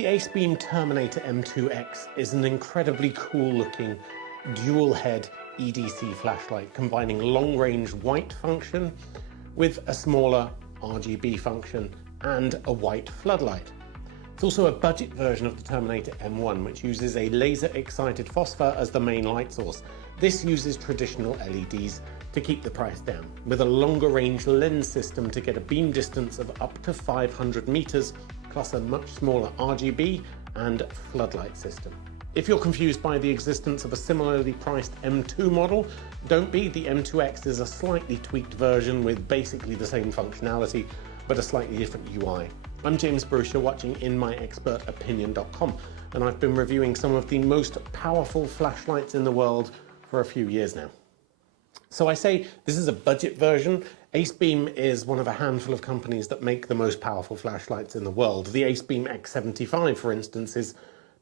The AceBeam Terminator M2-X is an incredibly cool looking dual head EDC flashlight combining long range white function with a smaller RGB function and a white floodlight. It's also a budget version of the Terminator M1, which uses a laser excited phosphor as the main light source. This uses traditional LEDs to keep the price down, with a longer range lens system to get a beam distance of up to 500 meters, plus a much smaller RGB and floodlight system. If you're confused by the existence of a similarly priced M2 model, don't be. The M2X is a slightly tweaked version with basically the same functionality, but a slightly different UI. I'm James Bruce, you're watching InMyExpertOpinion.com, and I've been reviewing some of the most powerful flashlights in the world for a few years now. So I say this is a budget version. AceBeam is one of a handful of companies that make the most powerful flashlights in the world. The AceBeam X75, for instance, is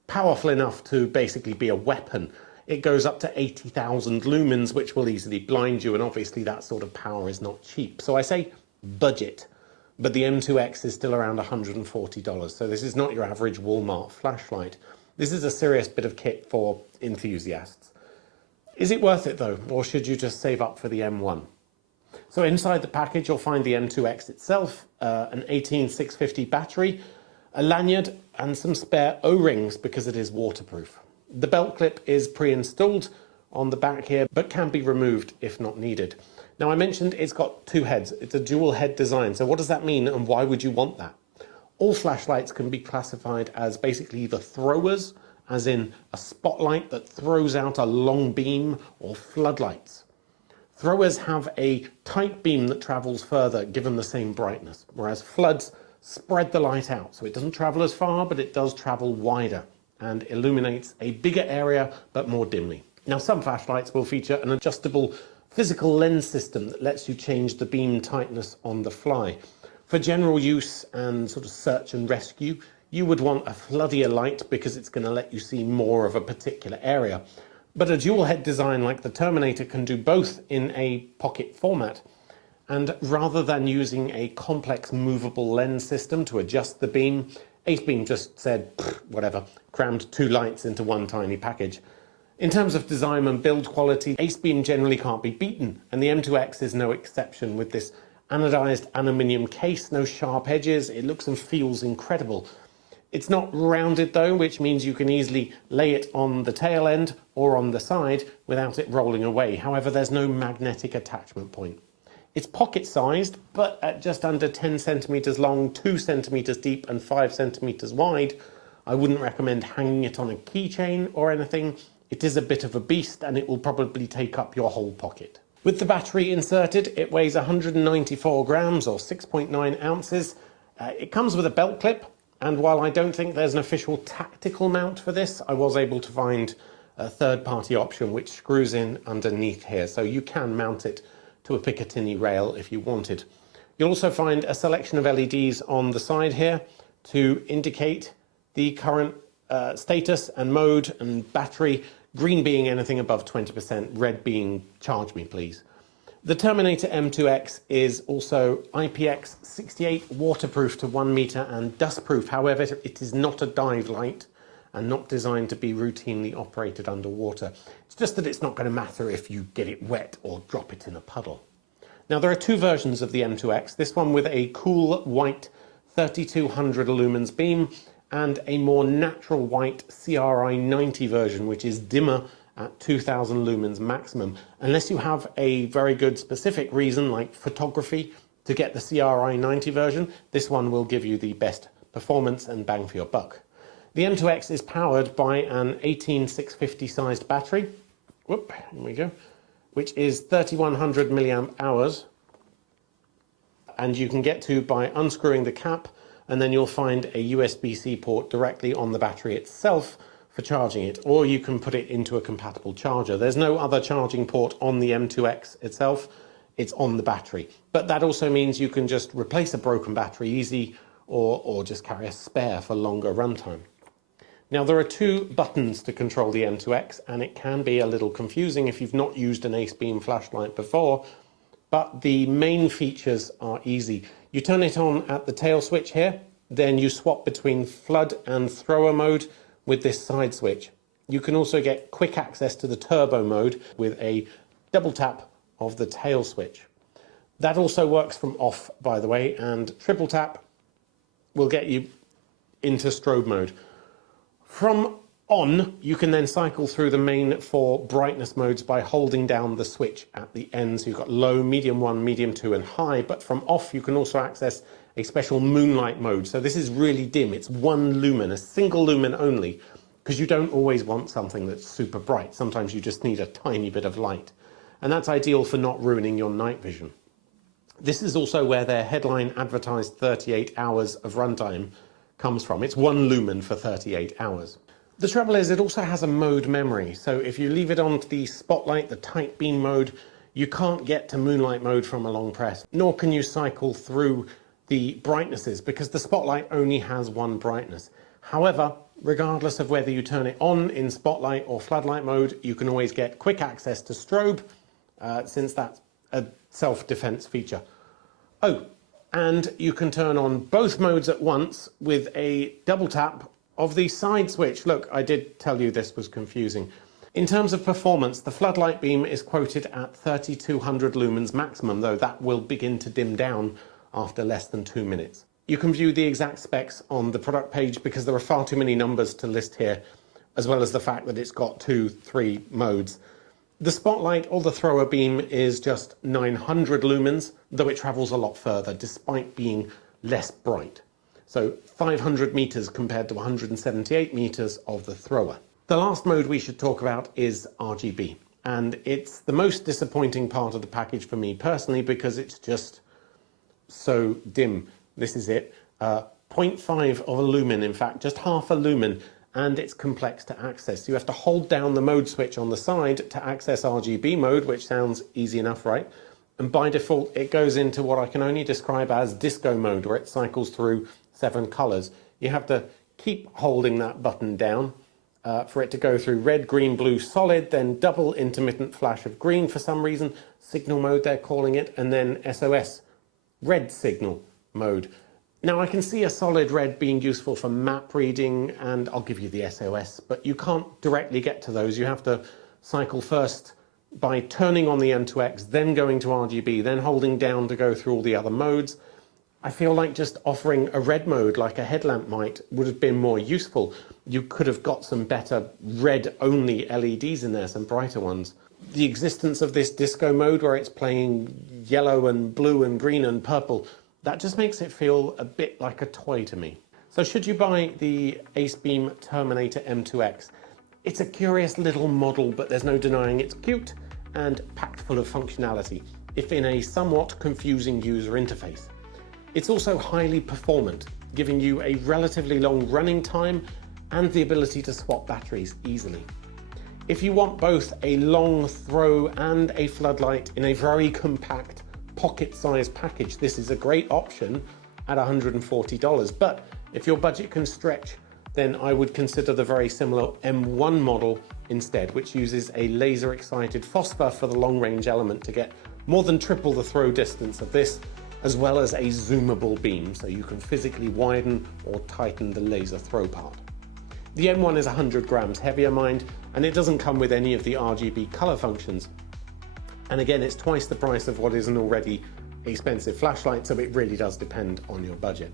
powerful enough to basically be a weapon. It goes up to 80,000 lumens, which will easily blind you, and obviously that sort of power is not cheap. So I say budget, but the M2X is still around $140, so this is not your average Walmart flashlight. This is a serious bit of kit for enthusiasts. Is it worth it though, or should you just save up for the M1? So inside the package you'll find the M2X itself, an 18650 battery, a lanyard and some spare O-rings because it is waterproof. The belt clip is pre-installed on the back here, but can be removed if not needed. Now I mentioned it's got two heads. It's a dual head design. So what does that mean and why would you want that? All flashlights can be classified as basically either throwers, as in a spotlight that throws out a long beam, or floodlights. Throwers have a tight beam that travels further given the same brightness, whereas floods spread the light out, so it doesn't travel as far, but it does travel wider and illuminates a bigger area but more dimly. Now some flashlights will feature an adjustable physical lens system that lets you change the beam tightness on the fly. For general use and sort of search and rescue, you would want a floodier light because it's going to let you see more of a particular area. But a dual head design like the Terminator can do both in a pocket format. And rather than using a complex movable lens system to adjust the beam, AceBeam just said, whatever, crammed two lights into one tiny package. In terms of design and build quality, AceBeam generally can't be beaten, and the M2X is no exception with this anodized aluminium case, no sharp edges. It looks and feels incredible. It's not rounded though, which means you can easily lay it on the tail end or on the side without it rolling away. However, there's no magnetic attachment point. It's pocket sized, but at just under 10 centimeters long, 2 centimeters deep and 5 centimeters wide, I wouldn't recommend hanging it on a keychain or anything. It is a bit of a beast and it will probably take up your whole pocket. With the battery inserted, it weighs 194 grams or 6.9 ounces. It comes with a belt clip, and while I don't think there's an official tactical mount for this, I was able to find a third-party option which screws in underneath here, so you can mount it to a Picatinny rail if you wanted. You'll also find a selection of LEDs on the side here to indicate the current status and mode and battery, green being anything above 20%, red being charge me please. The Terminator M2X is also IPX68 waterproof to 1 meter and dustproof. However, it is not a dive light and not designed to be routinely operated underwater. It's just that it's not going to matter if you get it wet or drop it in a puddle. Now there are two versions of the M2X, this one with a cool white 3200 lumens beam and a more natural white CRI 90 version, which is dimmer at 2000 lumens maximum, unless you have a very good specific reason like photography to get the CRI 90 version. This one will give you the best performance and bang for your buck. The M2X is powered by an 18650 sized battery, here we go, which is 3100 milliamp hours, and you can get to by unscrewing the cap, and then you'll find a USB-C port directly on the battery itself for charging it, or you can put it into a compatible charger. There's no other charging port on the M2X itself, it's on the battery. But that also means you can just replace a broken battery easy, or just carry a spare for longer runtime. Now there are two buttons to control the M2X, and it can be a little confusing if you've not used an AceBeam flashlight before, but the main features are easy. You turn it on at the tail switch here, then you swap between flood and thrower mode with this side switch. You can also get quick access to the turbo mode with a double tap of the tail switch. That also works from off, by the way, and triple tap will get you into strobe mode. From on, you can then cycle through the main 4 brightness modes by holding down the switch at the end. So you've got low, medium 1, medium 2 and high, but from off you can also access a special moonlight mode. So this is really dim, it's 1 lumen, a single lumen only, because you don't always want something that's super bright. Sometimes you just need a tiny bit of light. And that's ideal for not ruining your night vision. This is also where their headline advertised 38 hours of runtime comes from. It's 1 lumen for 38 hours. The trouble is it also has a mode memory, so if you leave it on the spotlight, the tight beam mode, you can't get to moonlight mode from a long press, nor can you cycle through the brightnesses because the spotlight only has 1 brightness. However, regardless of whether you turn it on in spotlight or floodlight mode, you can always get quick access to strobe, since that's a self-defense feature. Oh, and you can turn on both modes at once with a double tap of the side switch. Look, I did tell you this was confusing. In terms of performance, the floodlight beam is quoted at 3200 lumens maximum, though that will begin to dim down after less than 2 minutes. You can view the exact specs on the product page because there are far too many numbers to list here, as well as the fact that it's got 2-3 modes. The spotlight or the thrower beam is just 900 lumens, though it travels a lot further despite being less bright. So 500 meters compared to 178 meters of the thrower. The last mode we should talk about is RGB, and it's the most disappointing part of the package for me personally because it's just so dim. This is it, 0.5 of a lumen, in fact, just half a lumen, and it's complex to access. You have to hold down the mode switch on the side to access RGB mode, which sounds easy enough, right? And by default, it goes into what I can only describe as disco mode, where it cycles through 7 colors. You have to keep holding that button down for it to go through red, green, blue, solid, then double intermittent flash of green for some reason, signal mode they're calling it, and then SOS, red signal mode. Now I can see a solid red being useful for map reading, and I'll give you the SOS, but you can't directly get to those. You have to cycle first by turning on the M2-X, then going to RGB, then holding down to go through all the other modes. I feel like just offering a red mode like a headlamp might would have been more useful. You could have got some better red-only LEDs in there, some brighter ones. The existence of this disco mode where it's playing yellow and blue and green and purple, that just makes it feel a bit like a toy to me. So should you buy the AceBeam Terminator M2-X? It's a curious little model, but there's no denying it's cute and packed full of functionality, if in a somewhat confusing user interface. It's also highly performant, giving you a relatively long running time and the ability to swap batteries easily. If you want both a long throw and a floodlight in a very compact pocket-sized package, this is a great option at $140. But if your budget can stretch, then I would consider the very similar M1 model instead, which uses a laser-excited phosphor for the long-range element to get more than triple the throw distance of this, as well as a zoomable beam, so you can physically widen or tighten the laser throw part. The M1 is 100 grams heavier, mind, and it doesn't come with any of the RGB color functions. And again, it's twice the price of what is an already expensive flashlight, so it really does depend on your budget.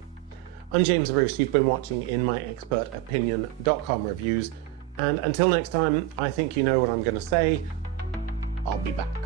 I'm James Bruce, you've been watching InMyExpertOpinion.com reviews, and until next time, I think you know what I'm going to say. I'll be back.